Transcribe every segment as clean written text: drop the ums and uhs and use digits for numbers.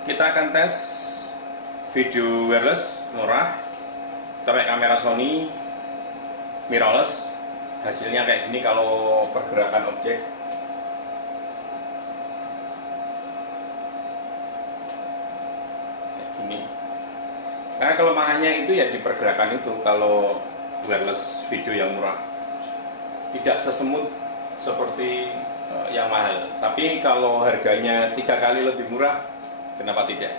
Kita akan tes video wireless murah. Kita pakai kamera Sony mirrorless. Hasilnya kayak gini kalau pergerakan objek. Kayak gini. Karena kelemahannya itu ya di pergerakan itu kalau wireless video yang murah. Tidak sesemut seperti yang mahal. Tapi kalau harganya 3 kali lebih murah, kenapa tidak?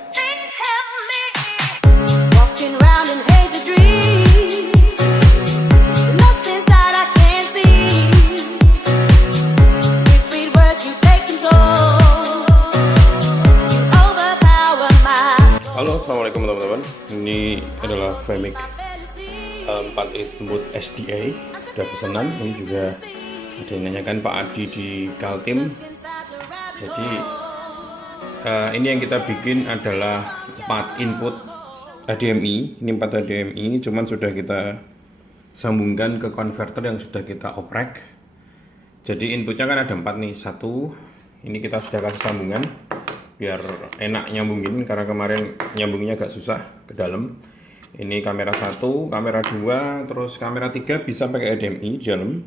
Halo, assalamualaikum teman-teman. Ini adalah Vemic 4 input SDA. Sudah pesanan. Ini juga ada yang nanyakan Pak Adi di Kaltim. Jadi ini yang kita bikin adalah 4 input HDMI. Ini 4 HDMI, cuman sudah kita sambungkan ke konverter yang sudah kita oprek. Jadi inputnya kan ada 4 nih. Satu, ini kita sudah kasih sambungan biar enak nyambungin, karena kemarin nyambungnya agak susah ke dalam. Ini kamera 1, kamera 2, terus kamera 3 bisa pakai HDMI di dalam.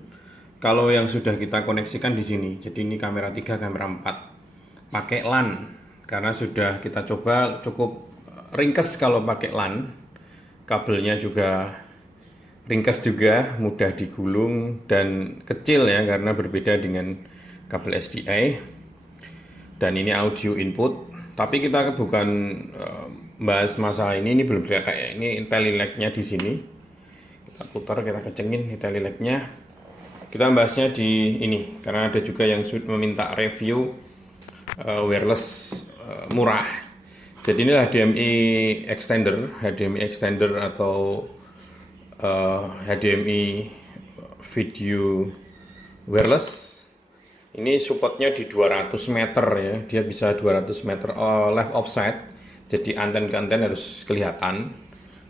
Kalau yang sudah kita koneksikan di sini. Jadi ini kamera 3, kamera 4 pakai LAN, karena sudah kita coba cukup ringkes kalau pakai LAN. Kabelnya juga ringkes juga, mudah digulung dan kecil ya, karena berbeda dengan kabel SDA. Dan ini audio input, tapi kita bukan bahas masalah ini belum kelihatan ya. Ini IntelliLag-nya di sini. Kita putar, kita kecengin IntelliLag-nya. Kita bahasnya di ini karena ada juga yang meminta review wireless murah. Jadi ini HDMI extender atau HDMI video wireless. Ini supportnya di 200 meter ya, dia bisa 200 meter left offset. Jadi anten ke anten harus kelihatan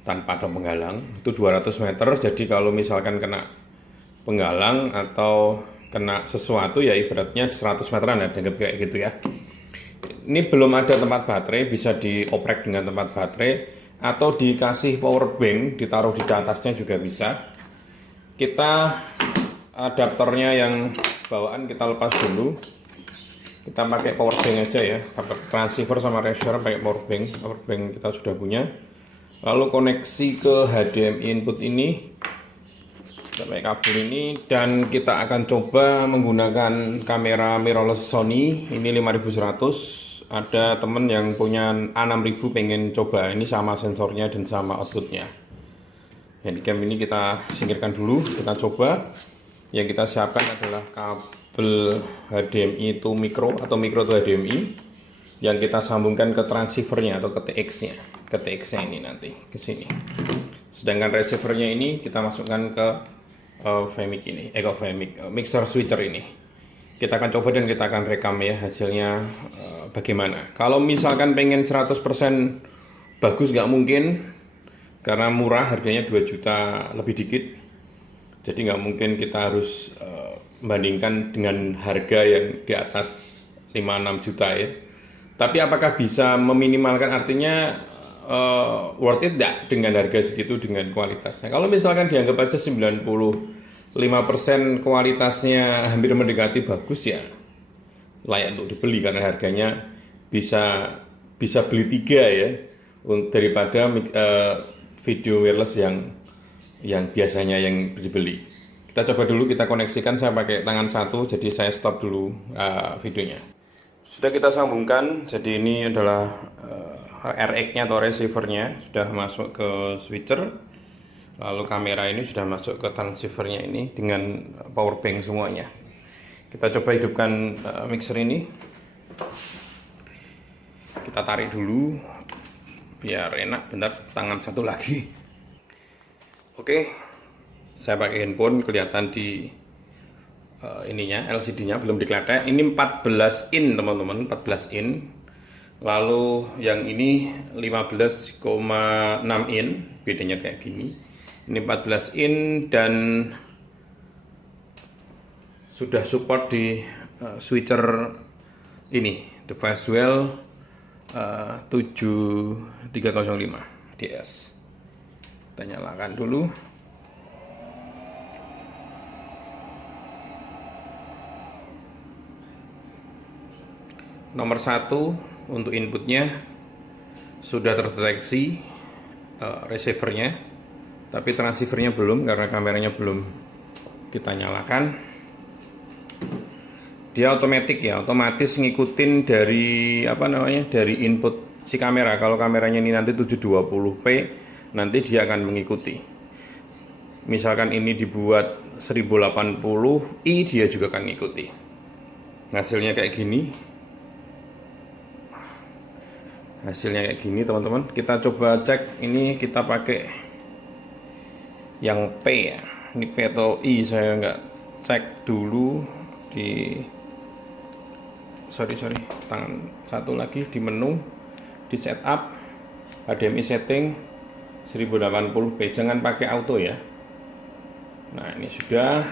tanpa ada penghalang. Itu 200 meter, jadi kalau misalkan kena penghalang atau kena sesuatu ya ibaratnya 100 meteran ya, dianggap kayak gitu ya. Ini belum ada tempat baterai, bisa dioprek dengan tempat baterai atau dikasih power bank, ditaruh di atasnya juga bisa. Kita adaptornya yang bawaan kita lepas dulu. Kita pakai power bank aja ya, transceiver sama receiver pakai power bank kita sudah punya. Lalu koneksi ke HDMI input ini, kita pakai kabel ini, dan kita akan coba menggunakan kamera mirrorless Sony ini 5100. Ada temen yang punya A6000 pengen coba, ini sama sensornya dan sama outputnya. Jadi cam ini kita singkirkan dulu, kita coba. Yang kita siapkan adalah kabel HDMI to micro atau micro to HDMI yang kita sambungkan ke transceivernya atau ke TX-nya. Ke TX-nya ini nanti ke sini. Sedangkan receivernya ini kita masukkan ke Vemic ini, mixer switcher ini. Kita akan coba dan kita akan rekam ya hasilnya bagaimana. Kalau misalkan pengen 100% bagus nggak mungkin, karena murah, harganya 2 juta lebih dikit. Jadi nggak mungkin kita harus membandingkan dengan harga yang di atas 5-6 juta ya. Tapi apakah bisa meminimalkan, artinya worth it nggak dengan harga segitu dengan kualitasnya? Kalau misalkan dianggap aja 95% kualitasnya hampir mendekati bagus ya layak untuk dibeli, karena harganya bisa beli 3 ya daripada video wireless yang biasanya yang dibeli. Kita coba dulu, kita koneksikan. Saya pakai tangan satu, jadi saya stop dulu videonya. Sudah kita sambungkan, jadi ini adalah RX-nya atau receivernya sudah masuk ke switcher. Lalu kamera ini sudah masuk ke transceivernya ini dengan power bank semuanya. Kita coba hidupkan mixer ini. Kita tarik dulu biar enak. Bentar, tangan satu lagi. Oke, saya pakai handphone, kelihatan di ininya, LCD-nya belum dikeletek. Ini 14 in teman-teman, 14 in. Lalu yang ini 15,6 in, bedanya kayak gini. Ini 14 in dan sudah support di switcher ini, device well 7305 DS. Kita nyalakan dulu. Nomor 1 untuk inputnya sudah terdeteksi receivernya, tapi transceivernya belum karena kameranya belum kita nyalakan. Dia otomatis ngikutin dari dari input si kamera. Kalau kameranya ini nanti 720p, nanti dia akan mengikuti. Misalkan ini dibuat 1080i, dia juga akan ngikuti. Hasilnya kayak gini. Teman-teman. Kita coba cek, ini kita pakai yang P ya. Ini P atau I, saya nggak cek dulu di tangan satu lagi di menu, di setup, HDMI setting 1080p, jangan pakai auto ya. Nah, ini sudah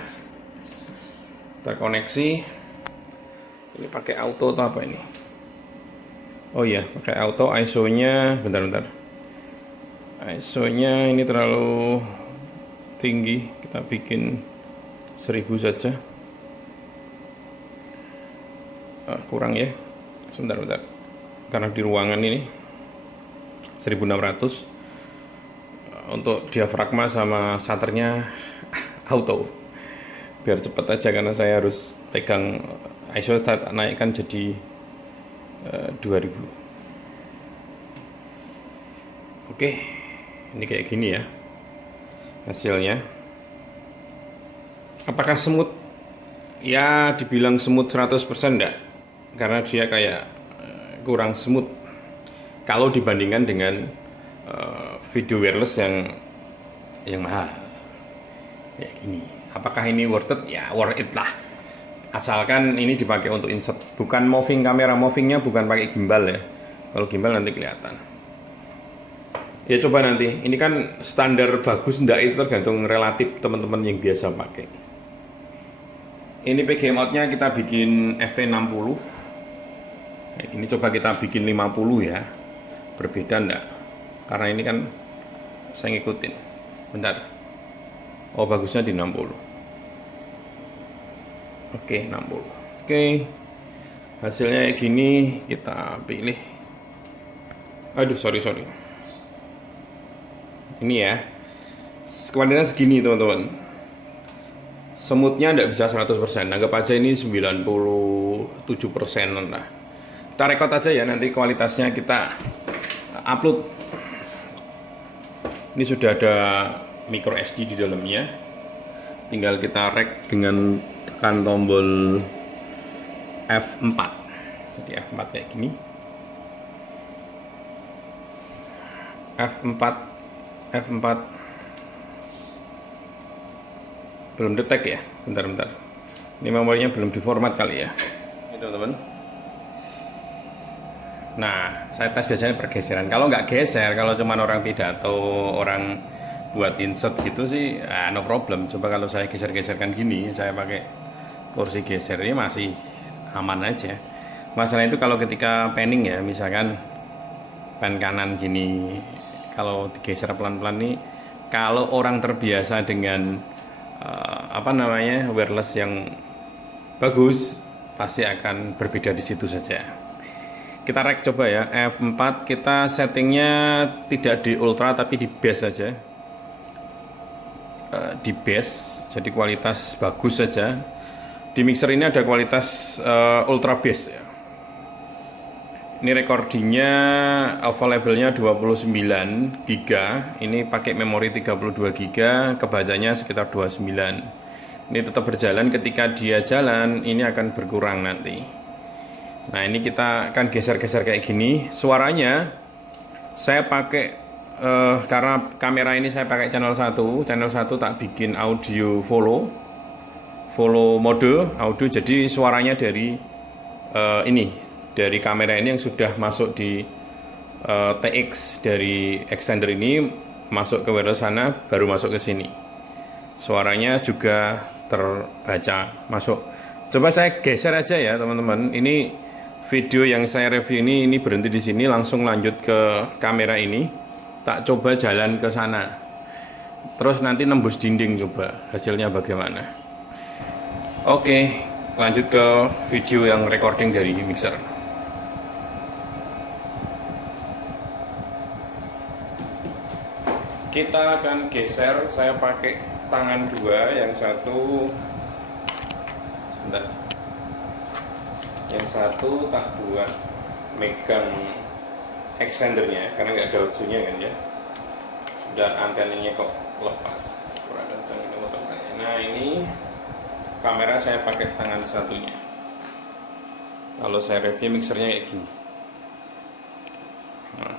terkoneksi. Ini pakai auto atau apa ini? Oh iya, pakai auto. ISO-nya bentar. ISO-nya ini terlalu tinggi, kita bikin 1000 saja. Kurang ya, sebentar, karena di ruangan ini 1600. Untuk diafragma sama shutternya auto, biar cepat aja, karena saya harus pegang ISO, naikkan jadi 2000. Oke, ini kayak gini ya hasilnya. Apakah semut? Ya, dibilang semut 100% enggak, karena dia kayak kurang smooth kalau dibandingkan dengan video wireless yang mahal ya gini. Apakah ini worth it? Ya worth it lah, asalkan ini dipakai untuk insert, bukan moving kamera. Movingnya bukan pakai gimbal ya, kalau gimbal nanti kelihatan ya. Coba nanti, ini kan standar bagus enggak itu tergantung relatif teman-teman yang biasa pakai. Ini PGM outnya kita bikin FP60. Nah, ini coba kita bikin 50 ya, berbeda enggak? Karena ini kan saya ngikutin. Bentar. Oh, bagusnya di 60. Oke, 60. Oke. Hasilnya kayak gini, kita pilih. Aduh, sorry. Ini ya. Kualitasnya segini, teman-teman. Semutnya tidak bisa 100%, anggap aja ini 97% lah. Kita record aja ya, nanti kualitasnya kita upload. Ini sudah ada micro SD di dalamnya, tinggal kita rek dengan tekan tombol F4. Jadi F4 kayak gini. F4 belum detect ya, bentar. Ini memorinya belum diformat kali ya, ini teman-teman. Nah, saya tes biasanya pergeseran. Kalau nggak geser, kalau cuman orang pidato, orang buat insert gitu sih, no problem. Coba kalau saya geser-geserkan gini, saya pakai kursi geser, ini masih aman aja. Masalah itu kalau ketika panning ya, misalkan pan kanan gini, kalau digeser pelan-pelan nih, kalau orang terbiasa dengan wireless yang bagus, pasti akan berbeda di situ saja. Kita rek coba ya, F4 kita settingnya tidak di ultra tapi di base saja. Di base, jadi kualitas bagus saja. Di mixer ini ada kualitas ultra bass ya. Ini recordingnya available-nya 29 GB. Ini pakai memori 32 GB, kebacanya sekitar 29. Ini tetap berjalan, ketika dia jalan ini akan berkurang nanti. Nah, ini kita akan geser-geser kayak gini. Suaranya saya pakai karena kamera ini saya pakai channel 1 tak bikin audio follow mode audio, jadi suaranya dari dari kamera ini yang sudah masuk di TX dari extender ini, masuk ke wireless sana, baru masuk ke sini. Suaranya juga terbaca masuk. Coba saya geser aja ya teman-teman. Ini video yang saya review ini berhenti di sini, langsung lanjut ke kamera ini. Tak coba jalan ke sana, terus nanti nembus dinding, coba hasilnya bagaimana. Oke, lanjut ke video yang recording dari mixer. Kita akan geser, saya pakai tangan dua, yang satu sebentar. Yang satu tak buat megang extendernya karena nggak ada ujungnya kan ya. Dan antenanya kok lepas, kurang kencang ini motor saya. Nah ini kamera saya pakai tangan satunya. Kalau saya review mixernya kayak gini. Nah,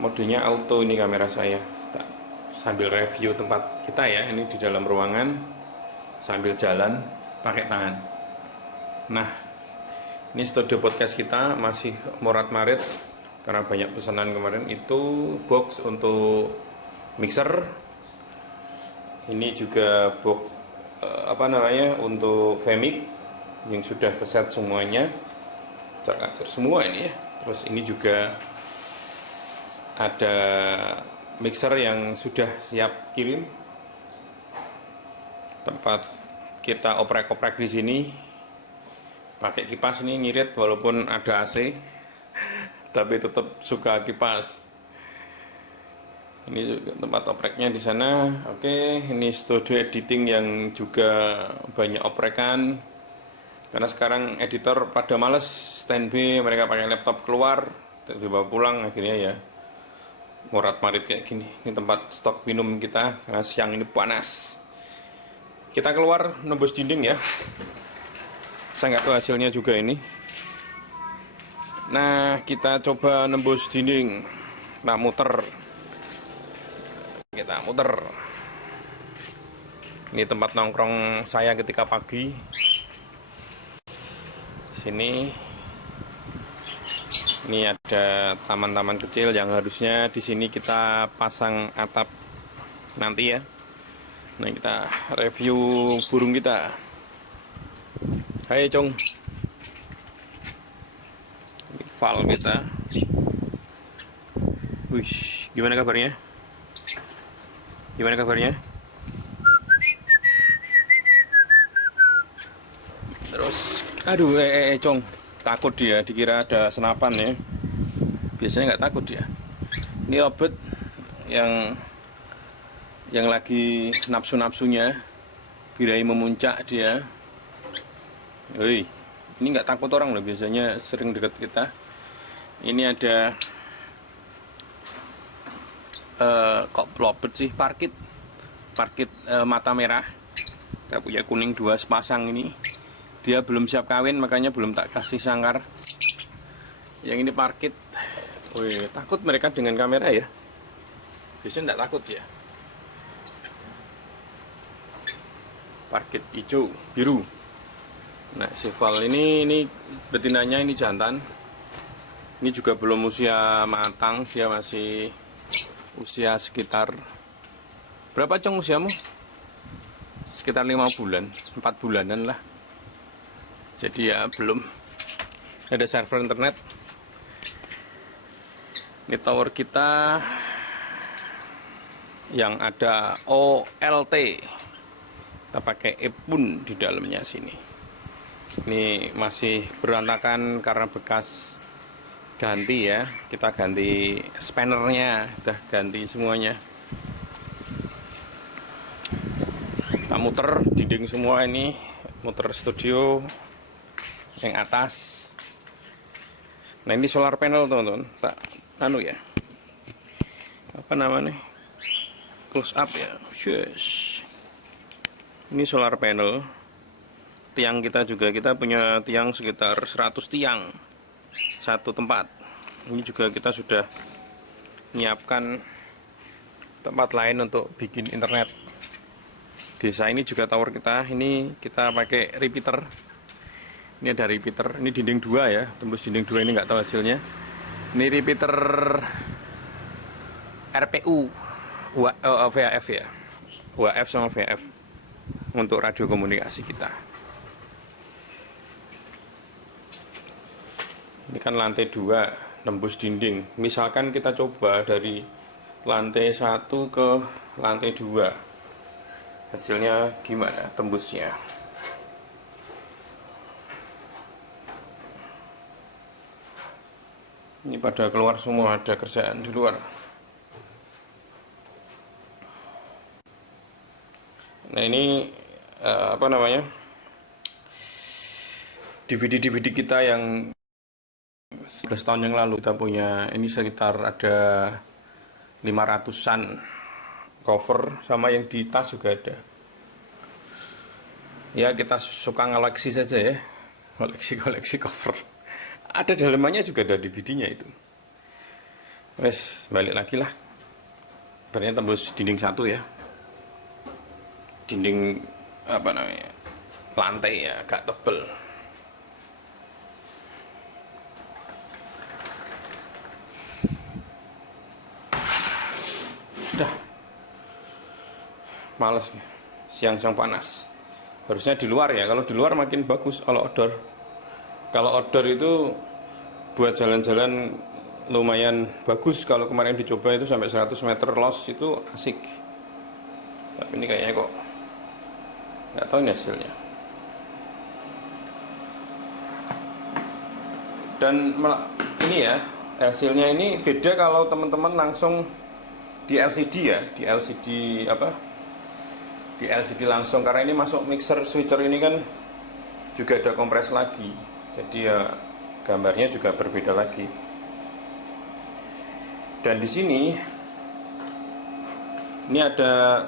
modenya auto ini kamera saya. Sambil review tempat kita ya, ini di dalam ruangan sambil jalan pakai tangan. Nah, ini studio podcast kita masih morat-marit karena banyak pesanan kemarin. Itu box untuk mixer. Ini juga box untuk Vmic yang sudah keset semuanya, acak-acak semua ini ya. Terus ini juga ada mixer yang sudah siap kirim. Tempat kita oprek-oprek di sini pakai kipas ini ngirit walaupun ada AC, tapi tetap suka kipas. Ini juga tempat opreknya di sana. Oke, ini studio editing yang juga banyak oprekan. Karena sekarang editor pada males standby, mereka pakai laptop keluar, tiba-tiba pulang akhirnya ya morat-marit kayak gini. Ini tempat stok minum kita karena siang ini panas. Kita keluar nembus dinding ya. Saya nggak tahu hasilnya juga ini. Nah, kita coba nembus dinding. Nah, kita muter. Ini tempat nongkrong saya ketika pagi. Sini. Ini ada taman-taman kecil yang harusnya di sini kita pasang atap nanti ya. Nah, kita review burung kita. Hai Cong. Ini val kita. Wih, gimana kabarnya? Gimana kabarnya? Terus, aduh, Cong, takut dia, dikira ada senapan ya. Biasanya nggak takut dia. Ini obat yang lagi nafsu-nafsunya, birahi memuncak dia. Woi, ini nggak takut orang loh, biasanya sering dekat kita. Ini ada kok pelopet sih, parkit mata merah. Kita punya kuning 2 sepasang ini. Dia belum siap kawin, makanya belum tak kasih sangkar. Yang ini parkit. Woi, takut mereka dengan kamera ya. Biasanya nggak takut ya. Parkit hijau, biru. Nah, si val ini betinanya, ini jantan. Ini juga belum usia matang, dia masih usia sekitar berapa Cong usiamu? Sekitar 5 bulan, 4 bulanan lah. Jadi ya belum ada server internet. Ini tower kita yang ada OLT. Kita pakai epun di dalamnya sini. Ini masih berantakan karena bekas ganti ya. Kita ganti spannernya, udah ganti semuanya. Kita muter dinding semua ini, muter studio yang atas. Nah, ini solar panel teman-teman. Tak ya. Apa namanya? Close up ya. Yes. Ini solar panel. Tiang kita juga, kita punya tiang sekitar 100 tiang satu tempat. Ini juga kita sudah menyiapkan tempat lain untuk bikin internet. Desa ini juga tower kita, ini kita pakai repeater. Ini ada repeater, ini dinding 2 ya, tembus dinding 2 ini nggak tahu hasilnya. Ini repeater RPU VHF ya, UHF sama VHF untuk radio komunikasi kita. Ini kan lantai 2 nembus dinding. Misalkan kita coba dari lantai 1 ke lantai 2, hasilnya gimana tembusnya? Ini pada keluar semua, ada kerjaan di luar. Nah ini apa namanya, DVD kita yang 11 tahun yang lalu kita punya. Ini sekitar ada 500-an cover, sama yang di tas juga ada. Ya kita suka ngoleksi saja ya, koleksi cover. Ada dalamannya juga, ada DVD-nya itu. Wes, balik lagi lah. Ternyata tembus dinding 1 ya. Dinding apa namanya, lantai ya, agak tebel. Udah males nih, siang-siang panas. Harusnya di luar ya, kalau di luar makin bagus kalau outdoor. Kalau outdoor itu buat jalan-jalan lumayan bagus. Kalau kemarin dicoba itu sampai 100 meter loss itu asik. Tapi ini kayaknya kok nggak tahu ini hasilnya. Dan ini ya, hasilnya ini beda kalau teman-teman langsung di LCD ya, di LCD apa? Di LCD langsung, karena ini masuk mixer switcher ini kan juga ada kompres lagi. Jadi ya gambarnya juga berbeda lagi. Dan di sini ini ada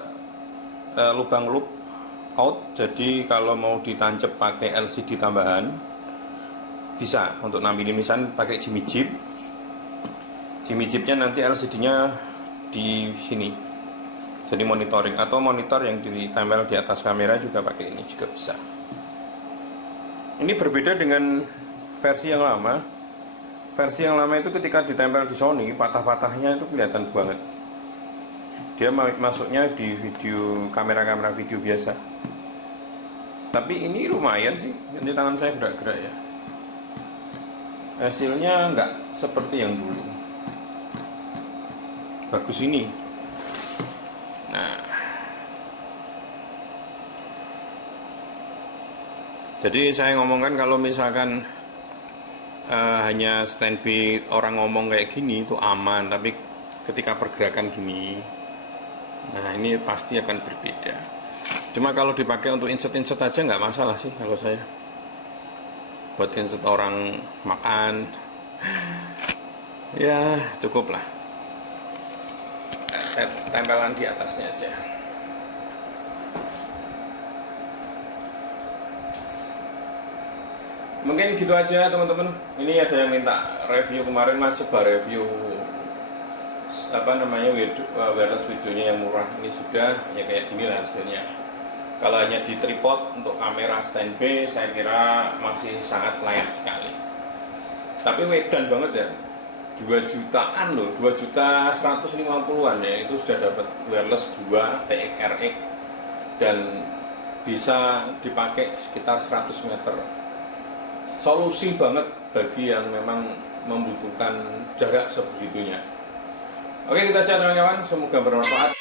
lubang loop out. Jadi kalau mau ditancap pakai LCD tambahan bisa, untuk nampilin misalnya pakai Jimmy Jeep. Jimmy Jeepnya nanti LCD-nya di sini. Jadi monitoring, atau monitor yang ditempel di atas kamera juga pakai ini juga bisa. Ini berbeda dengan versi yang lama. Versi yang lama itu ketika ditempel di Sony, patah-patahnya itu kelihatan banget. Dia masuknya di video, kamera-kamera video biasa. Tapi ini lumayan sih, nanti tangan saya gerak-gerak ya. Hasilnya nggak seperti yang dulu. Bagus ini. Nah, jadi saya ngomongkan kalau misalkan hanya standby orang ngomong kayak gini itu aman, tapi ketika pergerakan gini, nah ini pasti akan berbeda. Cuma kalau dipakai untuk insert aja nggak masalah sih kalau saya. Buat insert orang makan, ya cukup lah. Nah, saya tempelan di atasnya aja. Mungkin gitu aja teman-teman. Ini ada yang minta review kemarin, Mas, coba review apa namanya wireless videonya yang murah. Ini sudah ya kayak gini lah hasilnya. Kalau hanya di tripod untuk kamera standby, saya kira masih sangat layak sekali. Tapi wedan banget ya, 2 jutaan loh, 2.150.000-an ya, itu sudah dapat wireless 2 TX-RX dan bisa dipakai sekitar 100 meter. Solusi banget bagi yang memang membutuhkan jarak sebegitunya. Oke, kita cari kawan-kawan, semoga bermanfaat.